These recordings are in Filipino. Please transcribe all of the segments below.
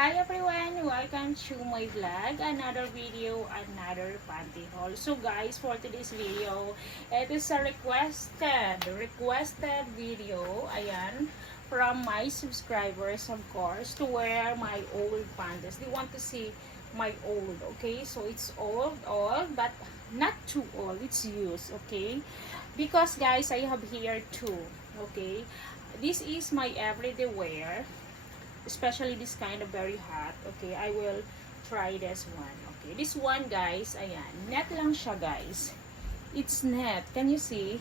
Hi everyone! Welcome to my vlog. Another video, another panty haul. So guys, for today's video, it is a requested video. Ayan, from my subscribers, of course, to wear my old panties. They want to see my old, okay? So it's old, but not too old. It's used, okay? Because guys, I have here two, okay? This is my everyday wear. Especially this kind of very hot. Okay, I will try this one. Okay, this one guys, ayan, net lang siya guys. It's net. Can you see?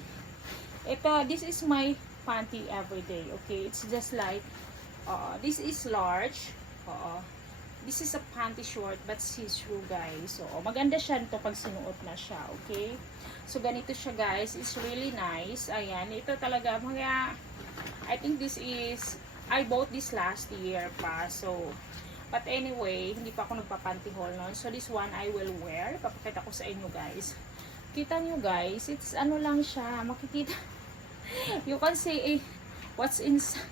This is my panty everyday. Okay, it's just like, this is large. This is a panty short but see-through guys. So, maganda siya nito pag sinuot na siya. Okay, so ganito siya guys. It's really nice. Ayan, ito talaga mga, I think this is, I bought this last year pa. So, but anyway, hindi pa ako nagpapanty haul nun. So, this one I will wear. Papakita ko sa inyo guys. Kita nyo guys, it's ano lang siya. Makikita. You can see what's inside.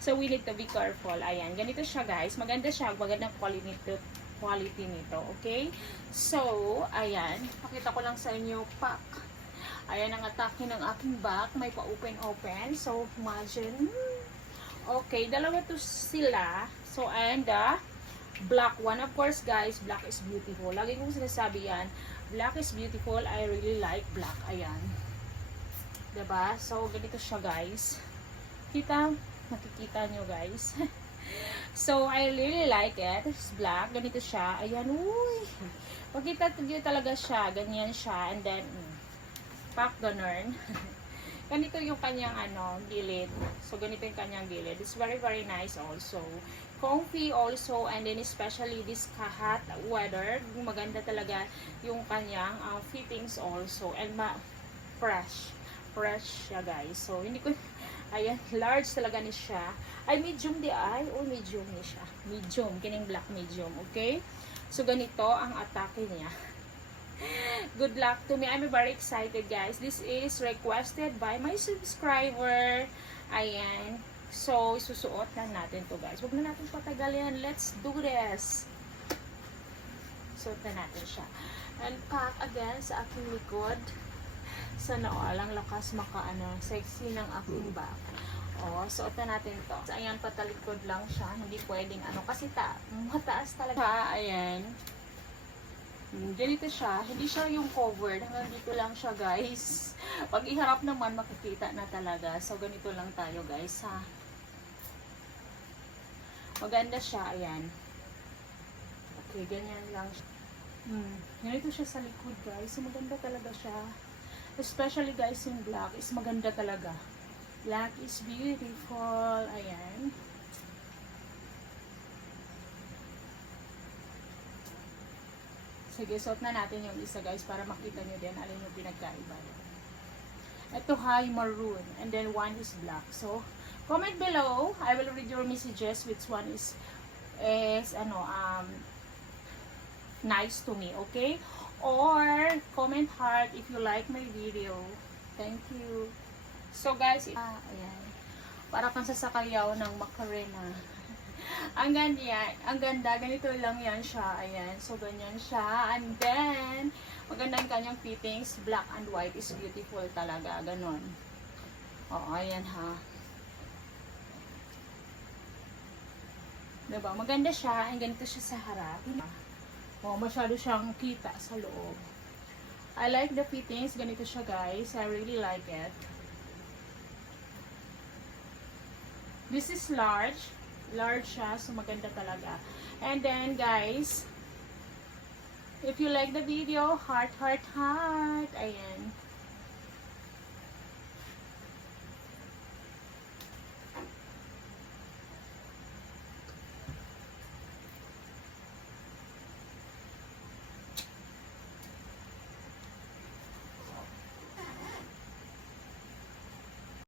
So, we need to be careful. Ayan, ganito siya guys. Maganda siya. Magandang quality nito. Okay? So, ayan. Pakita ko lang sa inyo. Pack. Ayan ang atake ng aking back. May pa-open-open. So, imagine. Okay, dalawa to sila. So, and the black one. Of course, guys, black is beautiful. Lagi kong sinasabi yan. Black is beautiful. I really like black. Ayan. Diba? So, ganito siya, guys. Nakikita nyo, guys. So, I really like it. It's black. Ganito siya. Ayan, uy. Pagkita nyo talaga siya. Ganyan siya. And then, pack ganun. Ganito yung kanyang gilid. So, ganito yung kanyang gilid. It's very, very nice also. Comfy also. And then, especially this hot weather. Maganda talaga yung kanyang fittings also. And fresh. Fresh siya, guys. So, hindi ko, ayan, large talaga ni siya. Ay, medium di ay. O, medium ni siya. Medium. Kining black medium. Okay? So, ganito ang atake niya. Good luck to me. I'm very excited guys. This is requested by my subscriber. Ayan. So, isusuot lang natin to guys. Huwag na natin patagalin. Let's do this. Suot na natin siya. And pack again sa aking likod. Sana ang lakas sexy ng aking back. Suot na natin to. So, ayan, patalikod lang siya. Hindi pwedeng kasi mataas talaga. Ayan. Ganito siya. Hindi siya yung covered. Hanggang dito lang siya, guys. Pag iharap naman, makikita na talaga. So, ganito lang tayo, guys, ha. Maganda siya. Ayan. Okay, ganyan lang siya. Ganito siya sa likod, guys. So, maganda talaga siya. Especially, guys, yung black is maganda talaga. Black is beautiful. Ayan. Sige, suot na natin yung isa guys para makita nyo din alin yung pinagkaiba. Ito high maroon and then one is black. So, comment below. I will read your messages which one is nice to me, okay? Or comment heart if you like my video. Thank you. So guys, ayan. Para kang sasakayaw ng Macarena. Ang ganda, ganito lang yan siya, ayan, so ganyan siya, and then, maganda yung kanyang fittings, black and white is beautiful talaga, ganon, ayan ha, diba, maganda siya, and ganito siya sa harap, masyado siyang kita sa loob, I like the fittings, ganito siya guys, I really like it, this is large siya, so maganda talaga. And then guys, if you like the video, heart, ayan.